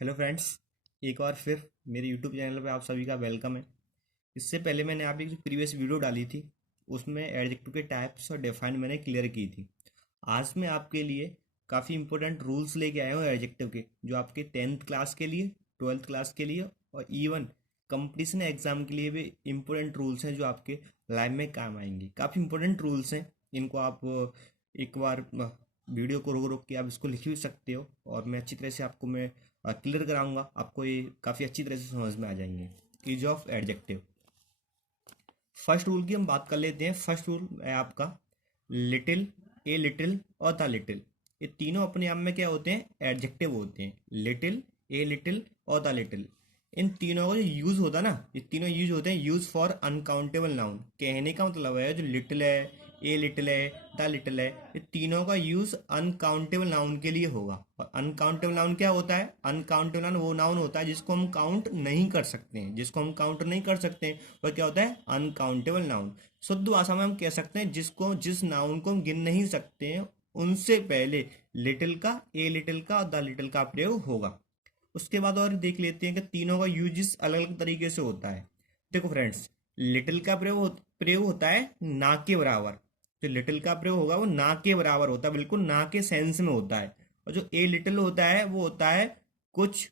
Hello friends. एक बार फिर मेरे यूट्यूब चैनल पे आप सभी का वेलकम है। इससे पहले मैंने आप एक जो प्रीवियस वीडियो डाली थी उसमें एडजेक्टिव के टाइप्स और डिफाइन मैंने क्लियर की थी। आज मैं आपके लिए काफ़ी इंपॉर्टेंट रूल्स लेके आया हूँ एडजेक्टिव के, जो आपके 10th क्लास के लिए, 12th क्लास के लिए और इवन कंपटीशन एग्जाम के लिए भी इम्पोर्टेंट रूल्स हैं जो आपके लाइफ में काम आएंगे। काफ़ी इंपॉर्टेंट रूल्स हैं, इनको आप एक बार वीडियो को रोक रोक के आप इसको लिख भी सकते हो और मैं अच्छी तरह से आपको मैं क्लियर कराऊंगा। आपको ये काफ़ी अच्छी तरह से समझ में आ जाएंगे। Use of adjective. First rule की हम बात कर लेते हैं। फर्स्ट रूल है आपका लिटिल, ए लिटिल और द लिटिल। ये तीनों अपने आप में क्या होते हैं? एडजेक्टिव होते हैं। लिटिल, ए लिटिल और द लिटिल, इन तीनों का जो यूज होता है ना, ये तीनों यूज होते हैं यूज फॉर अनकाउंटेबल नाउन। कहने का मतलब है जो लिटिल है, ए लिटिल है, द लिटिल है, ये तीनों का यूज अनकाउंटेबल नाउन के लिए होगा। और अनकाउंटेबल नाउन क्या होता है? अनकाउंटेबल नाउन वो नाउन होता है जिसको हम काउंट नहीं कर सकते हैं। जिसको हम काउंट नहीं कर सकते हैं वह क्या होता है? Uncountable noun. शुद्ध भाषा में हम कह सकते हैं जिस नाउन को हम गिन नहीं सकते हैं उनसे पहले लिटिल का, ए लिटिल का और द लिटिल का प्रयोग होगा। उसके बाद और देख लेते हैं कि तीनों का यूजेस अलग अलग तरीके से होता है। देखो फ्रेंड्स, लिटिल का प्रयोग होता है ना के बराबर। जो लिटिल का प्रयोग होगा वो ना के बराबर होता है, बिल्कुल ना के सेंस में होता है। और जो ए लिटिल होता है वो होता है कुछ,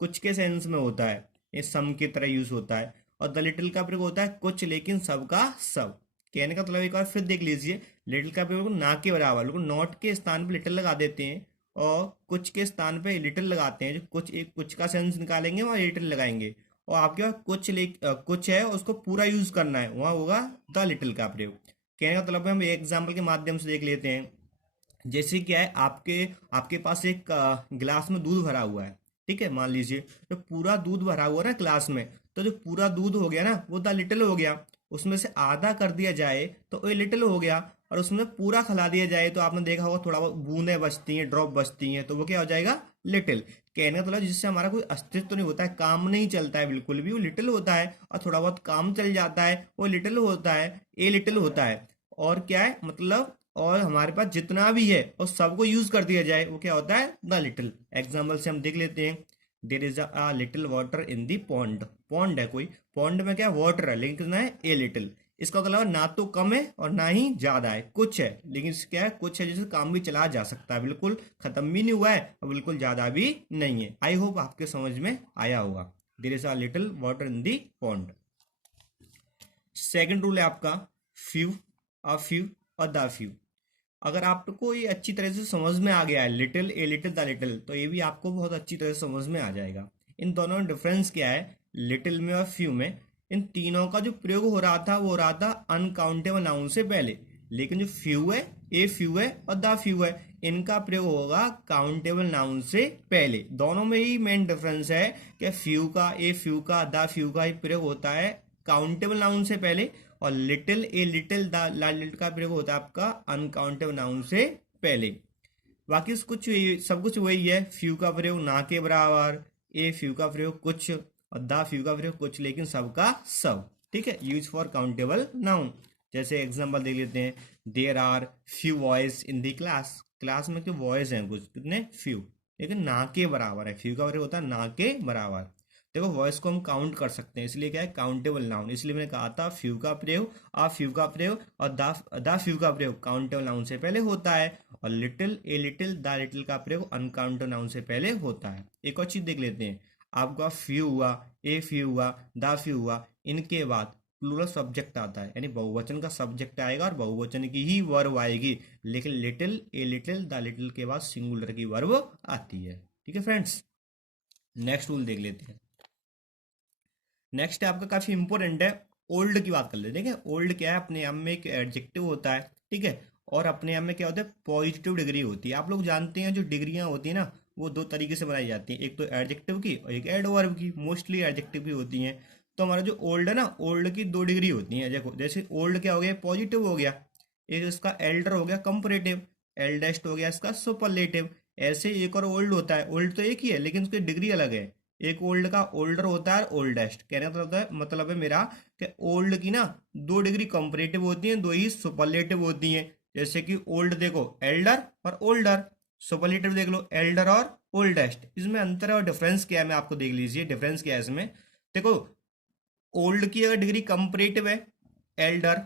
कुछ के सेंस में होता है, ये सम की तरह यूज होता है। और द लिटिल का प्रयोग होता है कुछ लेकिन सबका सब। कहने का मतलब एक बार फिर देख लीजिए, लिटिल का प्रयोग ना के बराबर, बिल्कुल नॉट के स्थान पे लिटिल लगा देते हैं और कुछ के स्थान पे लिटिल लगाते हैं। जो कुछ, एक कुछ का सेंस निकालेंगे वहां लिटिल लगाएंगे। और आपके पास कुछ है उसको पूरा यूज करना है, वहां होगा द लिटिल का प्रयोग। कहने का मतलब है, हम एक एग्जाम्पल के माध्यम से देख लेते हैं। जैसे क्या है, आपके आपके पास एक गिलास में दूध भरा हुआ है। ठीक है, मान लीजिए तो पूरा दूध भरा हुआ है ना ग्लास में, तो जो पूरा दूध हो गया ना वो द लिटिल हो गया। उसमें से आधा कर दिया जाए तो वो लिटिल हो गया। और उसमें पूरा खिला दिया जाए तो आपने देखा होगा थोड़ा बहुत बूंदें बचती हैं, ड्रॉप बचती हैं, तो वो क्या हो जाएगा? लिटिल। कहने का मतलब जिससे हमारा कोई अस्तित्व तो नहीं होता है, काम नहीं चलता है बिल्कुल भी, वो लिटिल होता है। और थोड़ा बहुत काम चल जाता है वो लिटिल होता है, ए लिटिल होता है। और क्या है मतलब, और हमारे पास जितना भी है और सबको यूज कर दिया जाए वो क्या होता है? The little. एग्जाम्पल से हम देख लेते हैं। There is a little water in the pond. Pond है कोई, पॉन्ड में क्या वाटर है लेकिन कितना है? A little. इसका मतलब ना तो कम है और ना ही ज्यादा है, कुछ है। लेकिन क्या है? कुछ है जिससे काम भी चला जा सकता है, बिल्कुल खत्म भी नहीं हुआ है और बिल्कुल ज्यादा भी नहीं है। आई होप आपके समझ में आया होगा। There is a little water in the pond. Second rule है आपका फ्यू, अ फ्यू और द फ्यू। अगर आपको ये अच्छी तरह से समझ में आ गया है, little, a little, the little, तो ये भी आपको बहुत अच्छी तरह से समझ में आ जाएगा। इन दोनों में डिफरेंस क्या है? लिटिल में और फ्यू में इन तीनों का जो प्रयोग हो रहा था वो हो रहा था अनकाउंटेबल नाउन से पहले। लेकिन जो फ्यू है, ए फ्यू है और द फ्यू है, इनका प्रयोग होगा काउंटेबल नाउन से पहले। दोनों में ही मेन डिफरेंस है कि फ्यू का, ए फ्यू का, द फ्यू का ही प्रयोग होता है काउंटेबल नाउन से पहले। और little, a little, the little का प्रयोग होता है आपका अनकाउंटेबल नाउन से पहले। बाकी सब कुछ वही है। फ्यू का प्रयोग ना के बराबर, ए फ्यू का प्रयोग कुछ और द फ्यू का प्रयोग कुछ लेकिन सबका सब। ठीक है, यूज फॉर काउंटेबल नाउन। जैसे एग्जांपल देख लेते हैं। There are few boys in the class. Class में क्यों बॉयज हैं कुछ, कितने? फ्यू, लेकिन ना के बराबर है। फ्यू का प्रयोग होता है ना के बराबर। देखो वॉइस को हम काउंट कर सकते हैं, इसलिए क्या है? Countable noun. इसलिए मैंने कहा था फ्यू का प्रयोग, आ फ्यू का प्रयोग और द फ्यू का प्रयोग काउंटेबल नाउन से पहले होता है। और little, a little, the little का प्रयोग अनकाउंटेबल नाउन से पहले होता है। एक और चीज देख लेते हैं। आपका फ्यू हुआ, ए फ्यू हुआ, द फ्यू हुआ, इनके बाद प्लूरल सब्जेक्ट आता है, यानी बहुवचन का सब्जेक्ट आएगा और बहुवचन की ही वर्ब आएगी। लेकिन little, a little, the little के बाद सिंगुलर की वर्ब आती है। ठीक है फ्रेंड्स, नेक्स्ट रूल देख लेते हैं। नेक्स्ट है आपका काफी इंपॉर्टेंट है, ओल्ड की बात कर लेते हैं। देखिए ओल्ड क्या है? अपने आप में एक एडजेक्टिव होता है। ठीक है, और अपने आप में क्या होता है? पॉजिटिव डिग्री होती है। आप लोग जानते हैं जो डिग्रियां होती है ना वो दो तरीके से बनाई जाती हैं, एक तो एडजेक्टिव की और एक एडवर्ब की। मोस्टली एडजेक्टिव की होती हैं। तो हमारा जो ओल्ड है ना, ओल्ड की दो डिग्री होती हैं। देखो जैसे ओल्ड क्या हो गया? पॉजिटिव हो गया। एक इसका एल्डर हो गया कंपरेटिव, एल्डेस्ट हो गया इसका सुपरलेटिव। ऐसे एक और ओल्ड होता है। ओल्ड तो एक ही है लेकिन उसकी डिग्री अलग है। एक ओल्ड का ओल्डर होता है, ओल्डेस्ट। कहने का मतलब है मेरा कि ओल्ड की ना दो डिग्री कंपैरेटिव होती हैं, दो ही सुपरलेटिव होती हैं। जैसे कि ओल्ड देखो एल्डर और ओल्डर, सुपरलेटिव देख लो एल्डर और ओल्डेस्ट, इसमें अंतर है और डिफरेंस क्या है मैं आपको देख लीजिए। डिफरेंस क्या है इसमें, देखो ओल्ड की अगर डिग्री कंपैरेटिव है एल्डर,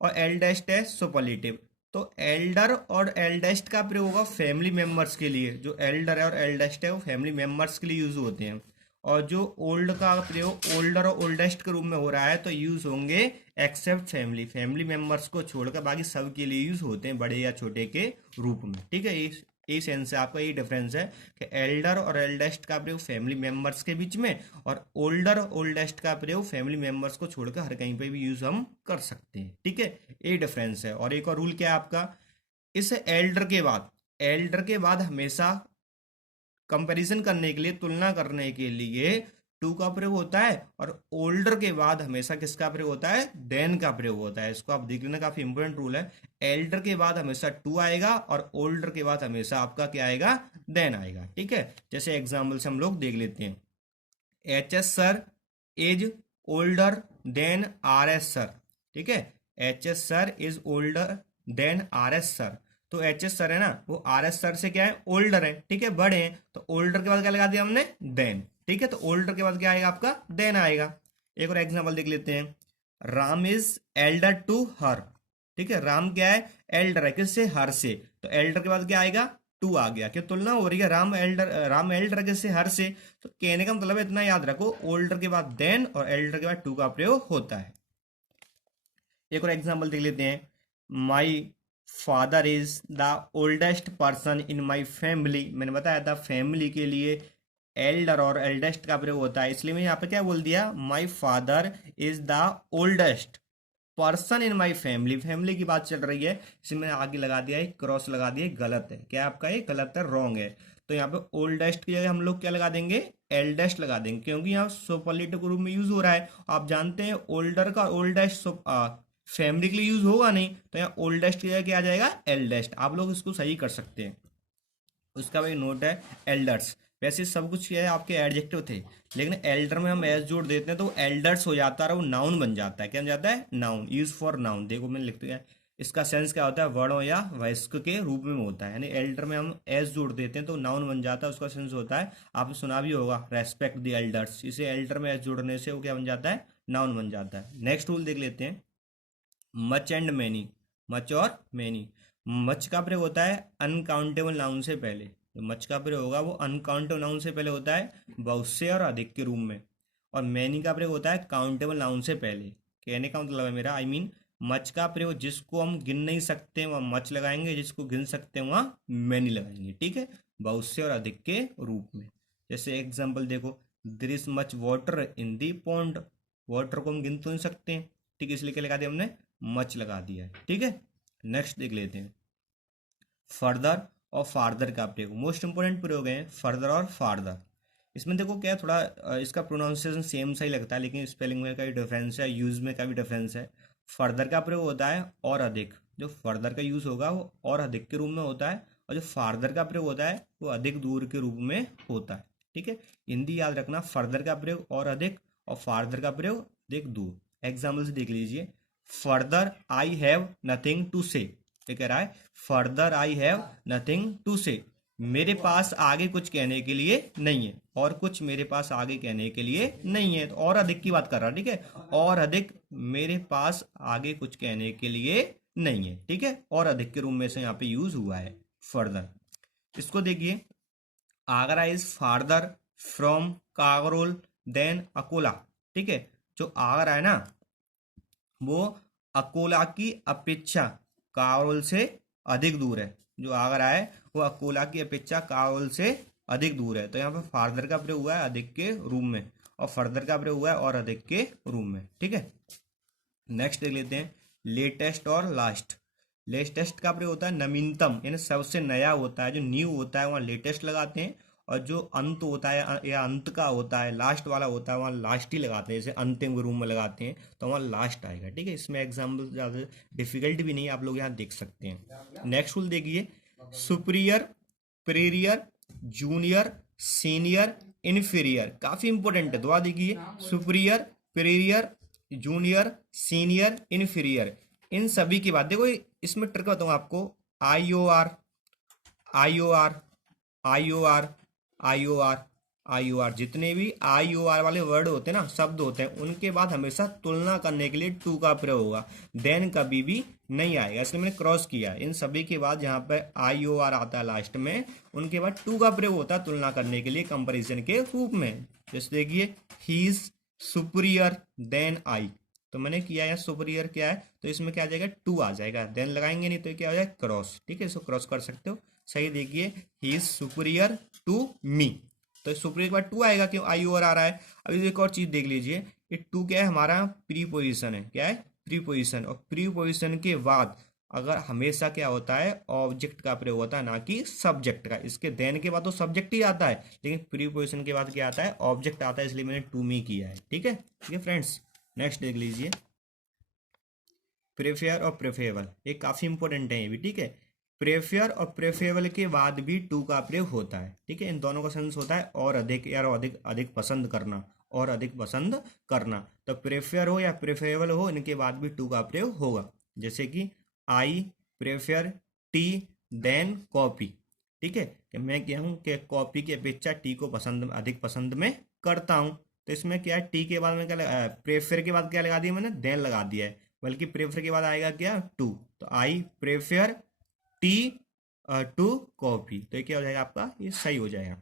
और एल्डेस्ट है सुपरलेटिव। तो एल्डर और एल्डेस्ट का प्रयोग होगा फैमिली मेंबर्स के लिए, जो एल्डर है और एल्डेस्ट है वो फैमिली मेंबर्स के लिए यूज होते हैं। और जो ओल्ड का प्रयोग ओल्डर और ओल्डेस्ट के रूप में हो रहा है तो यूज होंगे एक्सेप्ट फैमिली, फैमिली मेंबर्स को छोड़कर बाकी सब के लिए यूज होते हैं बड़े या छोटे के रूप में। ठीक है, ये सेंस है आपका, ये डिफरेंस है कि एल्डर और एल्डेस्ट का प्रयोग फैमिली मेंबर्स के बीच में, और ओल्डर ओल्डेस्ट का प्रयोग फैमिली मेंबर्स को छोड़कर हर कहीं पे भी यूज हम कर सकते हैं। ठीक है, ये डिफरेंस है। और एक और रूल क्या है आपका, इस एल्डर के बाद हमेशा कंपैरिजन करने के लिए, तुलना करने के लिए टू का प्रयोग होता है, और ओल्डर के बाद हमेशा किसका प्रयोग होता है, देन का प्रयोग होता है। इसको आप देख लेना, काफी इंपॉर्टेंट रूल है। एल्डर के बाद हमेशा टू आएगा और ओल्डर के बाद हमेशा आपका क्या आएगा, देन आएगा। ठीक है, जैसे एग्जाम्पल से हम लोग देख लेते हैं। H S sir is older than R S sir. ठीक है, H S sir is older than R S sir. तो एच एस सर है ना, वो आर एस सर से क्या है, ओल्डर है। ठीक है, बड़े हैं, तो ओल्डर के बाद क्या लगा दिया हमने, देन। ठीक है, तो ओल्डर के बाद क्या आएगा आपका, देन आएगा। एक और एग्जांपल देख लेते हैं। Ram is elder to her. ठीक है, राम क्या है, एल्डर है, किससे, हर से। तो एल्डर के बाद क्या आएगा, टू आ गया, क्या तुलना हो रही है, राम एल्डर है किससे, हर से। तो कहने का मतलब है, इतना याद रखो, ओल्डर के बाद देन और एल्डर के बाद टू का प्रयोग होता है। एक और एग्जांपल देख लेते हैं। My father is the oldest person in my family. मैंने बताया था फैमिली के लिए एल्डर और एल्डेस्ट का प्रयोग होता है, इसलिए मैं यहाँ पे क्या बोल दिया, my father is the oldest person in my family. Family की बात चल रही है, इसमें आगे लगा दिया है, क्रॉस लगा दिया है, गलत है। क्या आपका ये गलत है, रॉन्ग है। तो यहाँ पे ओल्डेस्ट की जगह हम लोग क्या लगा देंगे, एल्डेस्ट लगा देंगे, क्योंकि यहाँ सुपरलेटिव रूप में यूज हो रहा है। आप जानते हैं ओल्डर का ओल्डेस्ट फैमिली के लिए यूज होगा नहीं, तो यहाँ ओल्डेस्ट की जगह क्या आ जाएगा, एल्डेस्ट। आप लोग इसको सही कर सकते हैं। उसका भाई नोट है एल्डर्स। वैसे सब कुछ क्या है आपके एडजेक्टिव थे, लेकिन एल्डर में हम एस जोड़ देते हैं तो एल्डर्स हो जाता है, वो नाउन बन जाता है। क्या बन जाता है, नाउन, यूज फॉर नाउन। देखो मैंने लिख दिया, इसका सेंस क्या होता है, वर्णों या वयस्क के रूप में होता है। यानी एल्डर में हम एस जोड़ देते हैं तो नाउन बन जाता है, उसका सेंस होता है, आपने सुना भी होगा, रेस्पेक्ट द एल्डर्स। इसे एल्डर में एस जोड़ने से वो क्या बन जाता है, नाउन बन जाता है। नेक्स्ट रूल देख लेते हैं, मच एंड मैनी। मच और मैनी, मच का प्रयोग होता है अनकाउंटेबल नाउन से पहले। जो मच का प्रयोग होगा वो अनकाउंटेबल नाउन से पहले होता है, बहुत से और अधिक के रूप में। और मैनी का प्रयोग होता है काउंटेबल नाउन से पहले। कहने का मतलब है मेरा, आई मीन मच का प्रयोग जिसको हम गिन नहीं सकते वहाँ मच लगाएंगे, जिसको गिन सकते हैं वहाँ मैनी लगाएंगे। ठीक है, बहुत से और अधिक के रूप में। जैसे एग्जाम्पल देखो, there is much water in the pond. Water को हम गिन तो नहीं सकते हैं, ठीक है, इसलिए क्या लगा दिया हमने, मच लगा दिया है। ठीक है, नेक्स्ट देख लेते हैं। फर्दर और फार्दर का प्रयोग, मोस्ट इंपोर्टेंट प्रयोग है फर्दर और फार्दर। इसमें देखो क्या थोड़ा इसका प्रोनाउंसिएशन सेम सा ही लगता है, लेकिन स्पेलिंग में का भी डिफरेंस है, यूज में का भी डिफरेंस है। फर्दर का प्रयोग होता है और अधिक। जो फर्दर का यूज होगा वो और अधिक के रूप में होता है, और जो फार्दर का प्रयोग होता है वो अधिक दूर के रूप में होता है। ठीक है, हिंदी याद रखना, फर्दर का प्रयोग और अधिक, और फार्दर का प्रयोग अधिक दूर। एग्जाम्पल से देख लीजिए, further I have nothing to say. ये कह रहा है further I have nothing to say, मेरे पास आगे कुछ कहने के लिए नहीं है, और कुछ मेरे पास आगे कहने के लिए नहीं है। तो और अधिक की बात कर रहा है। ठीक है, और अधिक, मेरे पास आगे कुछ कहने के लिए नहीं है। ठीक है, और अधिक के रूप में से यहाँ पे यूज हुआ है फर्दर। इसको देखिए, Agra is farther from Kagrol than Akola. ठीक है, जो आगरा है ना वो अकोला की अपेक्षा कारोल से अधिक दूर है। जो आगरा है वो अकोला की अपेक्षा कारोल से अधिक दूर है। तो यहाँ पे फार्दर का प्रयोग हुआ है अधिक के रूप में, और फर्दर का प्रयोग हुआ है और अधिक के रूप में। ठीक है, नेक्स्ट देख लेते हैं, लेटेस्ट और लास्ट। लेटेस्ट का प्रयोग होता है नवीनतम, यानी सबसे नया होता है, जो न्यू होता है वहाँ लेटेस्ट लगाते हैं। और जो अंत होता है या अंत का होता है, लास्ट वाला होता है, वहाँ लास्ट ही लगाते हैं। जैसे अंतिम रूप में लगाते हैं तो वहाँ लास्ट आएगा। ठीक है, इसमें एग्जाम्पल ज़्यादा डिफिकल्ट भी नहीं है, आप लोग यहाँ देख सकते हैं। नेक्स्ट रूल देखिए, सुपीरियर, प्रीरियर, जूनियर, सीनियर, इन्फीरियर। काफ़ी इंपॉर्टेंट है, दुआ देखिए, सुपीरियर, प्रीरियर, जूनियर, सीनियर, इन्फीरियर। इन सभी की बात देखो, इसमें ट्रिक बताऊँ आपको, आई ओ आर, आई ओ आर, आई ओ आर, आई ओ आर जितने भी आई ओ आर वाले वर्ड होते हैं ना, शब्द होते हैं, उनके बाद हमेशा तुलना करने के लिए टू का प्रयोग होगा, देन कभी भी नहीं आएगा, इसलिए मैंने क्रॉस किया है। इन सभी के बाद जहाँ पे आई ओ आर आता है लास्ट में, उनके बाद टू का प्रयोग होता है तुलना करने के लिए कंपैरिजन के रूप में। जैसे देखिए, he is superior then I, तो मैंने किया है सुपीरियर क्या है, तो इसमें क्या आ जाएगा, टू आ जाएगा, देन लगाएंगे नहीं तो क्या हो जाएगा, क्रॉस। ठीक है, इसको क्रॉस कर सकते हो। सही, देखिए, he is superior to me, तो सुपीरियर के बाद टू आएगा, क्यों, आई ओवर आ रहा है। अभी एक और चीज देख लीजिए, ये टू क्या है, हमारा प्री पोजिशन है, क्या है, प्री पोजिशन, और प्री पोजिशन के बाद अगर हमेशा क्या होता है, ऑब्जेक्ट का प्रयोग होता है, ना कि सब्जेक्ट का। इसके देन के बाद तो सब्जेक्ट ही आता है, लेकिन प्री पोजिशन के बाद क्या आता है, ऑब्जेक्ट आता है, इसलिए मैंने टू मी किया है। ठीक है फ्रेंड्स, नेक्स्ट देख लीजिए, प्रेफेयर और प्रेफेबल, ये काफी इंपॉर्टेंट है ये भी। ठीक है, प्रेफेयर और प्रेफेबल के बाद भी टू का प्रयोग होता है। ठीक है, इन दोनों का सेंस होता है और अधिक, या अधिक अधिक पसंद करना, और अधिक पसंद करना। तो प्रेफेयर हो या प्रेफेबल हो, इनके बाद भी टू का प्रयोग होगा। जैसे कि आई प्रेफेयर टी देन कॉपी। ठीक है, कि मैं क्या हूँ कि कॉपी की अपेक्षा टी को पसंद, अधिक पसंद में करता हूँ। तो इसमें क्या है, टी के बाद में क्या लगा, प्रेफेयर के बाद क्या लगा दिया मैंने, देन लगा दिया है, बल्कि प्रेफर के बाद आएगा क्या, टू। तो I prefer tea to coffee, तो ये क्या हो जाएगा आपका, ये सही हो जाएगा।